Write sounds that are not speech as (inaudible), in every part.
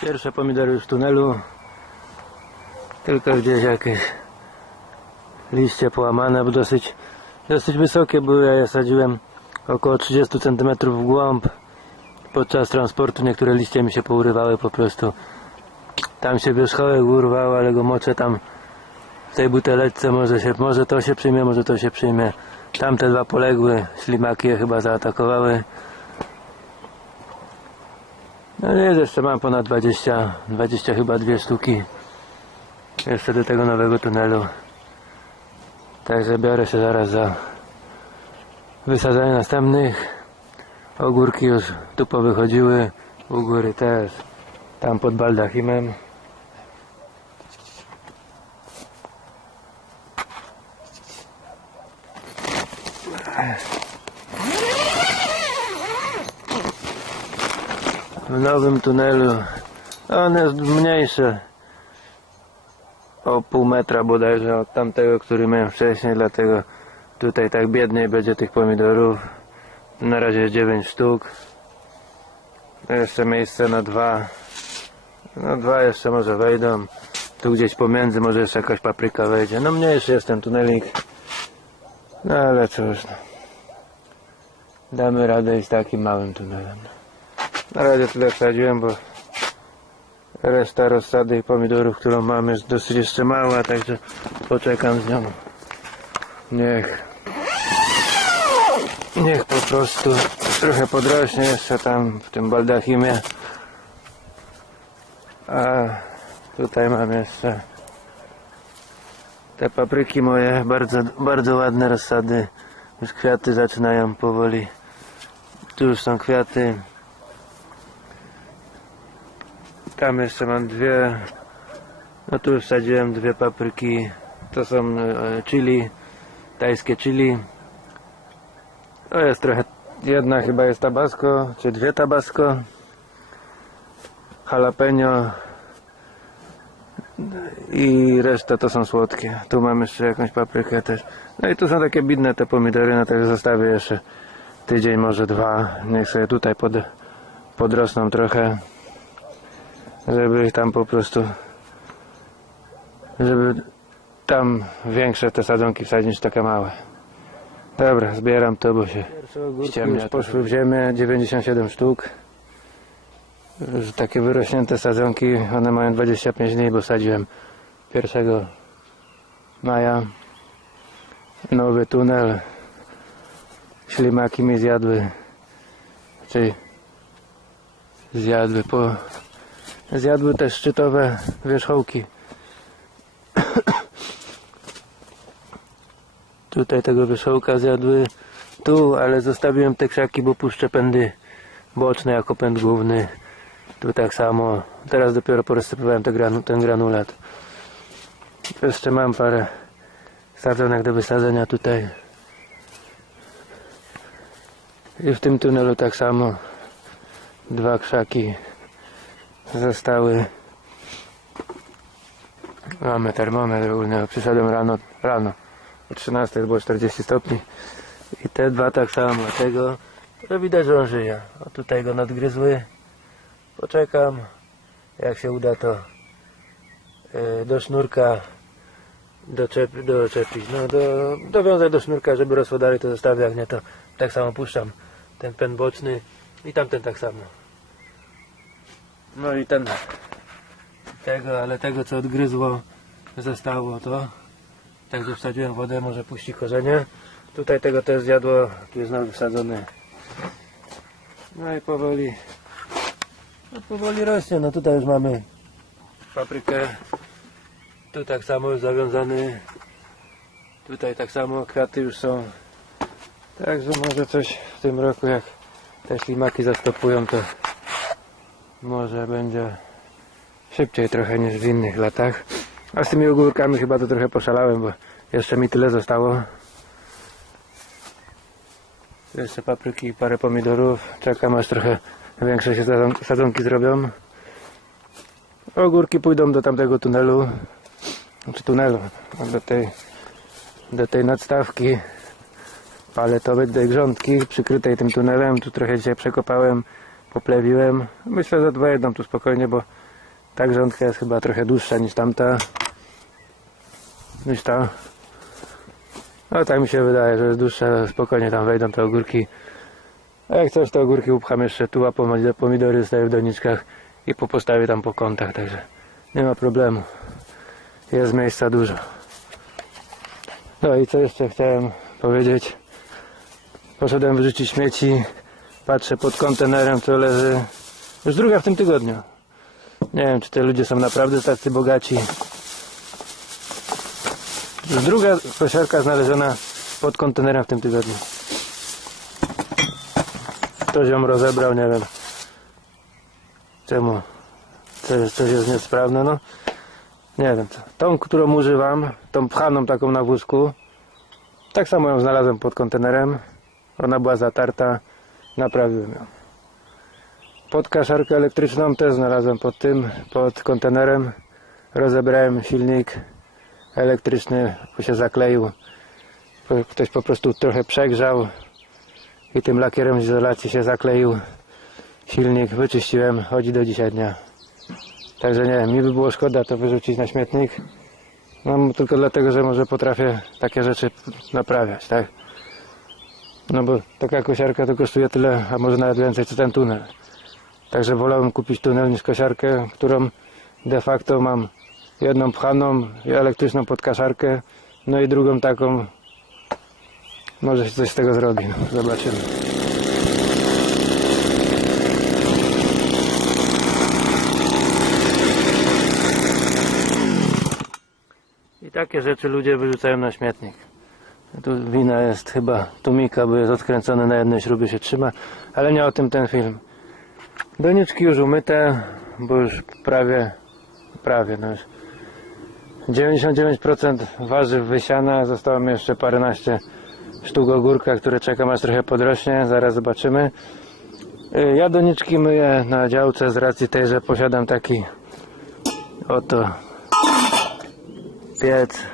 Pierwsze pomidory w tunelu. Tylko gdzieś jakieś liście połamane, bo dosyć, dosyć wysokie były. Ja je sadziłem około 30 cm w głąb. Podczas transportu niektóre liście mi się pourywały po prostu. Tam się wierzchołek urwał, ale go moczę tam w tej buteleczce. Może, się, może to się przyjmie, może to się przyjmie. Tamte dwa poległy, ślimaki je chyba zaatakowały. No nie, jeszcze mam ponad 20, 20 chyba dwie sztuki. Jeszcze do tego nowego tunelu. Także biorę się zaraz za wysadzanie następnych. Ogórki już tu powychodziły, u góry też. Tam pod baldachimem. W nowym tunelu. On jest mniejszy. O pół metra bodajże od tamtego, który miałem wcześniej, dlatego tutaj tak biedniej będzie tych pomidorów. Na razie jest 9 sztuk. Jeszcze miejsce na dwa. No dwa jeszcze może wejdą. Tu gdzieś pomiędzy może jeszcze jakaś papryka wejdzie. No mniejszy jest ten tunelik. No ale cóż. No. Damy radę i z takim małym tunelem. Na razie tyle wsadziłem, bo reszta rozsady i pomidorów, którą mam jest dosyć jeszcze mała, także poczekam z nią. Niech niech po prostu trochę podrośnie jeszcze tam w tym baldachimie. A tutaj mam jeszcze te papryki moje, bardzo, bardzo ładne rozsady. Już kwiaty zaczynają powoli. Tu już są kwiaty. Tam jeszcze mam dwie. No tu już wsadziłem dwie papryki. To są e, chili, tajskie chili. To jest trochę, jedna chyba jest tabasco, czy dwie tabasco. Jalapeno. I reszta to są słodkie. Tu mam jeszcze jakąś paprykę też. No i tu są takie bidne te pomidory, no także zostawię jeszcze tydzień, może dwa. Niech sobie tutaj pod, podrosną trochę żeby tam po prostu żeby tam większe te sadzonki wsadzić niż takie małe. Dobra, zbieram to, bo się ściemnia poszły w ziemię 97 sztuk. Już takie wyrośnięte sadzonki one mają 25 dni, bo sadziłem 1 maja. Nowy tunel ślimaki mi zjadły. Czyli zjadły po Zjadły też szczytowe wierzchołki. Tutaj tego wierzchołka zjadły tu, ale zostawiłem te krzaki, bo puszczę pędy boczne jako pęd główny. Tu tak samo. Teraz dopiero porozsypywałem te ten granulat. Jeszcze mam parę sadzonek do wysadzenia tutaj. I w tym tunelu tak samo. Dwa krzaki zostały. Mamy termometr ogólny przyszedłem rano rano. O 13 było 40 stopni. I te dwa tak samo tego to widać że on żyje. O tutaj go nadgryzły. Poczekam jak się uda to e, do sznurka doczep, doczepić. No do, dowiązać do sznurka żeby rosło dalej to zostawię jak nie to tak samo puszczam. Ten pen boczny i tamten tak samo no i ten tego, ale tego co odgryzło zostało to. Także wsadziłem wodę, może puści korzenie. Tutaj tego też zjadło, tu jest znowu wsadzony. No i powoli no powoli rośnie, no tutaj już mamy paprykę. Tu tak samo już zawiązany. Tutaj tak samo kwiaty już są. Także może coś w tym roku jak te ślimaki zastopują to może będzie szybciej trochę niż w innych latach. A z tymi ogórkami chyba to trochę poszalałem, bo jeszcze mi tyle zostało. Jeszcze papryki i parę pomidorów. Czekam aż trochę większe się sadzon- sadzonki zrobią. Ogórki pójdą do tamtego tunelu. Znaczy tunelu. Do tej, do tej nadstawki paletowej, do grządki przykrytej tym tunelem. Tu trochę dzisiaj przekopałem poplewiłem. Myślę, że dwa jedną tu spokojnie, bo ta grządka jest chyba trochę dłuższa niż tamta. Niż ta. No tak mi się wydaje, że jest dłuższa, spokojnie tam wejdą te ogórki. A jak coś, to ogórki upcham jeszcze tu, a pomid- pomidory zostają w doniczkach i po postawię tam po kątach, także nie ma problemu. Jest miejsca dużo. No i co jeszcze chciałem powiedzieć? Poszedłem wyrzucić śmieci, patrzę pod kontenerem, co leży. Już druga w tym tygodniu. Nie wiem, czy te ludzie są naprawdę tacy bogaci. Już druga kosiarka znaleziona pod kontenerem w tym tygodniu. Ktoś ją rozebrał, nie wiem. Czemu? Coś, coś jest niesprawne, no. Nie wiem. Tą, którą używam, tą pchaną taką na wózku, tak samo ją znalazłem pod kontenerem. Ona była zatarta, naprawiłem ją. Pod kaszarkę elektryczną też znalazłem pod tym, pod kontenerem. Rozebrałem silnik elektryczny, bo się zakleił. Ktoś po prostu trochę przegrzał i tym lakierem z izolacji się zakleił. Silnik wyczyściłem, chodzi do dzisiaj dnia. Także nie mi by było szkoda to wyrzucić na śmietnik. No tylko dlatego, że może potrafię takie rzeczy naprawiać, tak? No bo taka kosiarka to kosztuje tyle, a może nawet więcej co ten tunel. Także wolałbym kupić tunel niż kosiarkę, którą de facto mam jedną pchaną i elektryczną podkaszarkę, no i drugą taką. Może się coś z tego zrobi, no, zobaczymy. I takie rzeczy ludzie wyrzucają na śmietnik. Tu wina jest chyba tumika, bo jest odkręcony na jednej śrubie się trzyma, ale nie o tym ten film. Doniczki już umyte, bo już prawie, prawie, no już 99% warzyw wysiana, zostało mi jeszcze paręnaście sztuk ogórka, które czekam aż trochę podrośnie, zaraz zobaczymy. Y, Ja doniczki myję na działce z racji tej, że posiadam taki oto piec.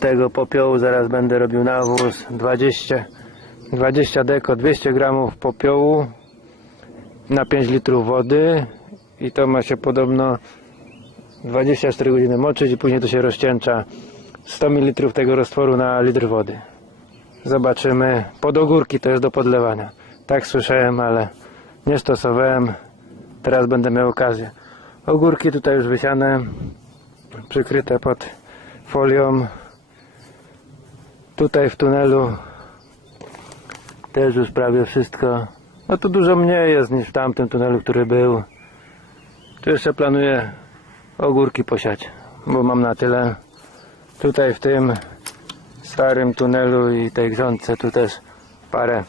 Tego popiołu zaraz będę robił nawóz 20, 20 deko, 200 gramów popiołu na 5 litrów wody i to ma się podobno 24 godziny moczyć i później to się rozcieńcza 100 ml tego roztworu na litr wody. Zobaczymy. Pod ogórki to jest do podlewania. Tak słyszałem, ale nie stosowałem. Teraz będę miał okazję. Ogórki tutaj już wysiane, przykryte pod folią. Tutaj w tunelu też już prawie wszystko. No tu dużo mniej jest niż w tamtym tunelu, który był. Tu jeszcze planuję ogórki posiać, bo mam na tyle. Tutaj w tym starym tunelu i tej grządce tu też parę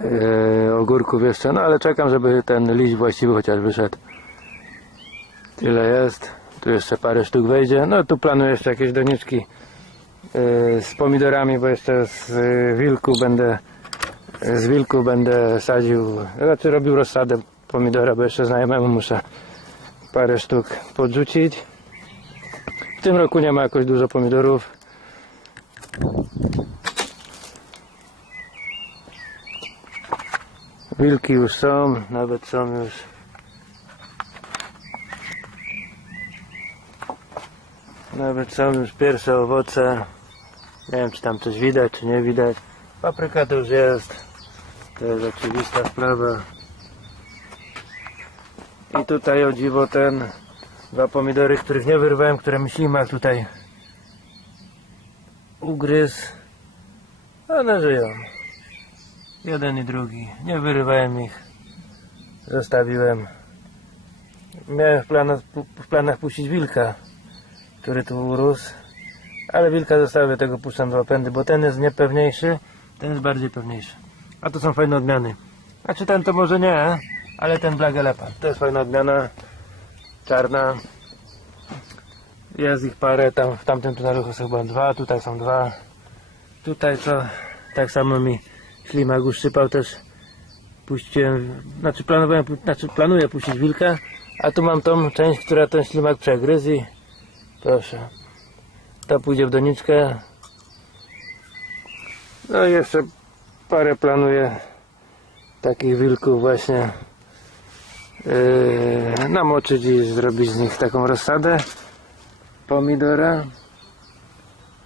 yy, ogórków jeszcze, no ale czekam, żeby ten liść właściwy chociaż wyszedł. Tyle jest. Tu jeszcze parę sztuk wejdzie. No tu planuję jeszcze jakieś doniczki z pomidorami, bo jeszcze z yy, wilku będę z wilku będę sadził, znaczy robił rozsadę pomidora, bo jeszcze znajomemu muszę parę sztuk podrzucić. W tym roku nie ma jakoś dużo pomidorów. Wilki już są, nawet są już Nawet są już pierwsze owoce. Nie wiem, czy tam coś widać, czy nie widać. Papryka to już jest. To jest oczywista sprawa. I tutaj o dziwo ten dwa pomidory, których nie wyrwałem, które mi ślimak tutaj ugryzł. One żyją. Jeden i drugi. Nie wyrywałem ich. Zostawiłem. Miałem w planach, w planach puścić wilka który tu urósł. Ale wilka zostawię, tego puszczam dwa pędy, bo ten jest niepewniejszy, ten jest bardziej pewniejszy. A to są fajne odmiany. A czy ten to może nie, ale ten Black Elephant. To jest fajna odmiana, czarna. Jest ich parę, tam w tamtym tunelu są chyba dwa, tutaj są dwa. Tutaj co, tak samo mi ślimak uszczypał też. Puściłem, znaczy planowałem, znaczy planuję puścić wilka, a tu mam tą część, która ten ślimak przegryzł i Proszę. To pójdzie w doniczkę. No i jeszcze parę planuję takich wilków właśnie yy, namoczyć i zrobić z nich taką rozsadę pomidora.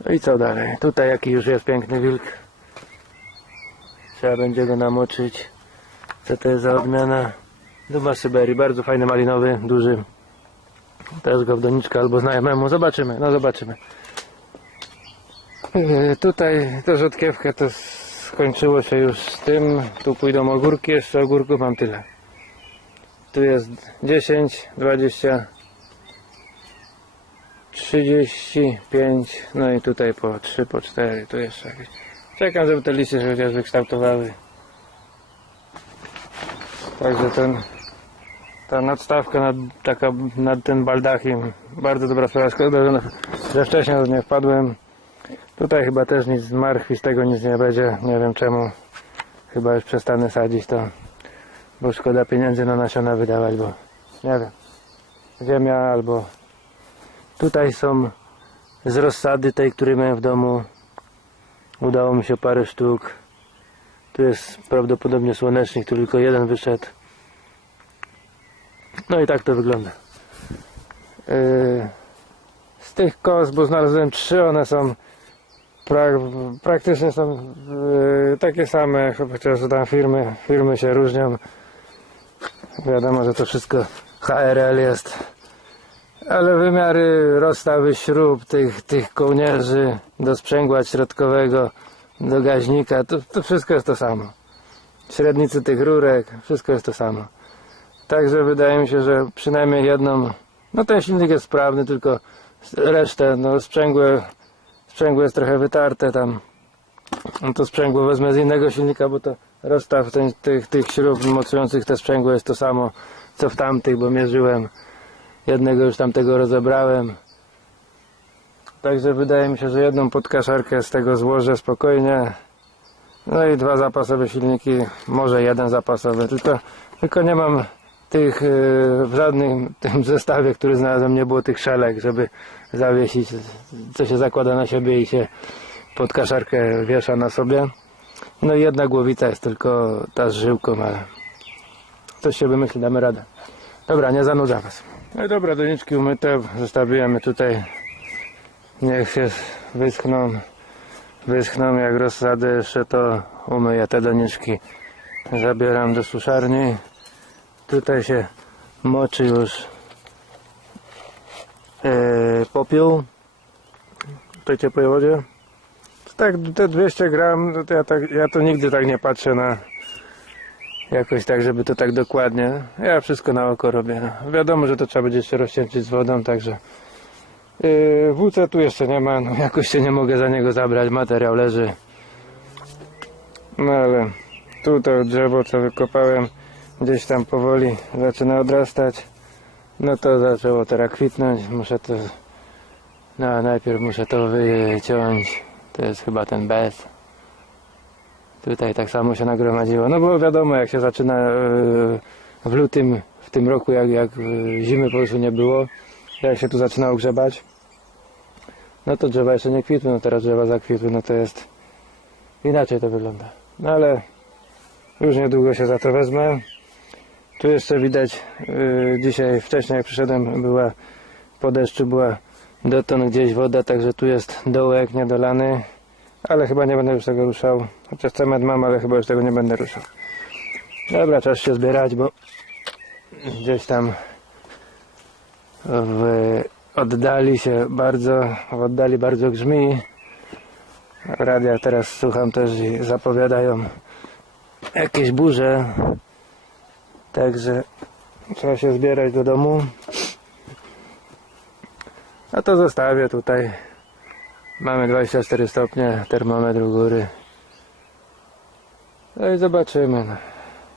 No i co dalej? Tutaj jaki już jest piękny wilk. Trzeba będzie go namoczyć. Co to jest za odmiana? Duma Syberii, bardzo fajny malinowy, duży. Też go w doniczkę albo znajomemu. Zobaczymy, no zobaczymy. (laughs) Tutaj to rzodkiewkę to skończyło się już z tym. Tu pójdą ogórki, jeszcze ogórków mam tyle. Tu jest 10, 20, 35, no i tutaj po 3, po 4, tu jeszcze jakieś. Czekam, żeby te listy się chociaż wykształtowały. Także ten, ta nadstawka nad, taka nad ten baldachim, bardzo dobra sprawa. Szkoda, że, że wcześniej nie wpadłem. Tutaj chyba też nic z marchwi, z tego nic nie będzie. Nie wiem czemu. Chyba już przestanę sadzić to, bo szkoda pieniędzy na nasiona wydawać, bo nie wiem. Ziemia albo tutaj są z rozsady tej, której miałem w domu. Udało mi się parę sztuk. Tu jest prawdopodobnie słonecznik, tu tylko jeden wyszedł. No i tak to wygląda. Yy, z tych kos, bo znalazłem trzy, one są pra, praktycznie są yy, takie same, chociaż tam firmy, firmy się różnią. Wiadomo, że to wszystko HRL jest. Ale wymiary rozstawy śrub, tych, tych kołnierzy do sprzęgła środkowego, do gaźnika, to, to wszystko jest to samo. Średnicy tych rurek, wszystko jest to samo. Także wydaje mi się, że przynajmniej jedną, no ten silnik jest sprawny, tylko resztę, no sprzęgło, sprzęgło jest trochę wytarte tam. No to sprzęgło wezmę z innego silnika, bo to rozstaw ten, tych, tych śrub mocujących te sprzęgło jest to samo, co w tamtych, bo mierzyłem. Jednego już tamtego rozebrałem. Także wydaje mi się, że jedną podkaszarkę z tego złożę spokojnie. No i dwa zapasowe silniki, może jeden zapasowy, tylko, tylko nie mam tych yy, w żadnym tym zestawie, który znalazłem, nie było tych szelek, żeby zawiesić, co się zakłada na siebie i się pod kaszarkę wiesza na sobie. No i jedna głowica jest tylko ta z żyłką, ale coś się wymyśli, damy radę. Dobra, nie zanudzam was. No dobra, doniczki umyte, zostawiłem tutaj. Niech się wyschną. Wyschną jak rozsady, jeszcze to umyję te doniczki. Zabieram do suszarni. Tutaj się moczy już yy, popiół. W tej ciepłej wodzie. Tak, te 200 gram, no to ja, tak, ja to nigdy tak nie patrzę na jakoś tak, żeby to tak dokładnie. Ja wszystko na oko robię. Wiadomo, że to trzeba będzie się rozcieńczyć z wodą, także yy, WC tu jeszcze nie ma, no jakoś się nie mogę za niego zabrać, materiał leży. No ale tu to drzewo, co wykopałem, gdzieś tam powoli zaczyna odrastać. No to zaczęło teraz kwitnąć, muszę to, no najpierw muszę to wyciąć. To jest chyba ten bez. Tutaj tak samo się nagromadziło. No bo wiadomo, jak się zaczyna e, w lutym w tym roku, jak, jak e, zimy po prostu nie było, jak się tu zaczynało grzebać, no to drzewa jeszcze nie kwitły, no teraz drzewa zakwitły, no to jest inaczej to wygląda. No ale już niedługo się za to wezmę. Tu jeszcze widać, e, dzisiaj wcześniej jak przyszedłem, była po deszczu była dotąd gdzieś woda, także tu jest dołek niedolany ale chyba nie będę już tego ruszał. Chociaż cement mam, ale chyba już tego nie będę ruszał. Dobra, czas się zbierać, bo gdzieś tam w oddali się bardzo, w oddali bardzo grzmi. Radia teraz słucham też i zapowiadają jakieś burze. Także trzeba się zbierać do domu. A to zostawię tutaj. Mamy 24 stopnie, termometr u góry. No i zobaczymy.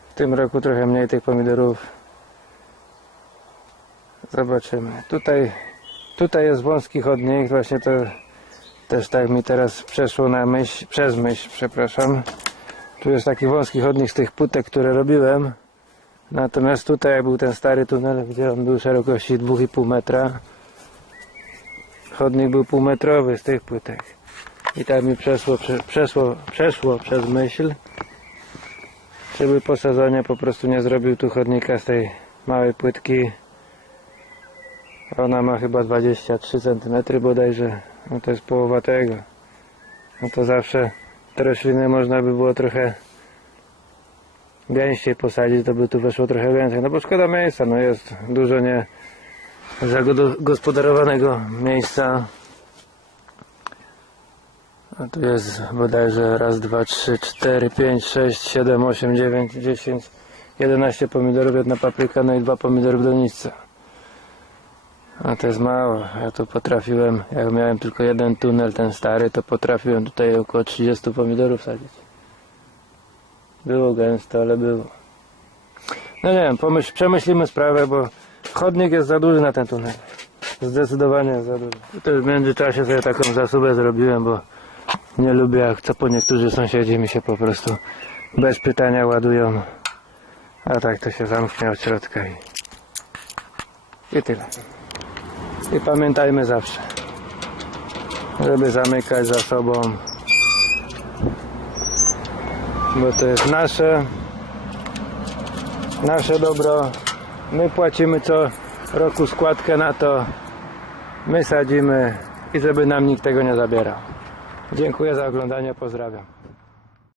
W tym roku trochę mniej tych pomidorów. Zobaczymy. Tutaj, tutaj jest wąski chodnik, właśnie to też tak mi teraz przeszło na myśl, przez myśl, przepraszam. Tu jest taki wąski chodnik z tych putek, które robiłem. Natomiast tutaj był ten stary tunel, gdzie on był szerokości 2,5 metra. Chodnik był półmetrowy z tych płytek. I tak mi przeszło, prze, przeszło, przeszło przez myśl. żeby po sezonie po prostu nie zrobił tu chodnika z tej małej płytki. Ona ma chyba 23 cm bodajże. No to jest połowa tego. No to zawsze te rośliny można by było trochę gęściej posadzić, to by tu weszło trochę więcej. No bo szkoda miejsca, no jest dużo nie zagospodarowanego miejsca. A tu jest bodajże raz, dwa, trzy, cztery, pięć, sześć, siedem, osiem, dziewięć, dziesięć, jedenaście pomidorów, jedna papryka, no i dwa pomidory w doniczce. A to jest mało. Ja tu potrafiłem, jak miałem tylko jeden tunel, ten stary, to potrafiłem tutaj około 30 pomidorów sadzić. Było gęsto, ale było. No nie wiem, pomyśl, przemyślimy sprawę, bo chodnik jest za duży na ten tunel. Zdecydowanie za duży. Też w międzyczasie sobie taką zasubę zrobiłem, bo nie lubię jak co po niektórzy sąsiedzi mi się po prostu bez pytania ładują. A tak to się zamknie od środka i, i tyle. I pamiętajmy zawsze, żeby zamykać za sobą, bo to jest nasze, nasze dobro. My płacimy co roku składkę na to, my sadzimy i żeby nam nikt tego nie zabierał. Dziękuję za oglądanie, pozdrawiam.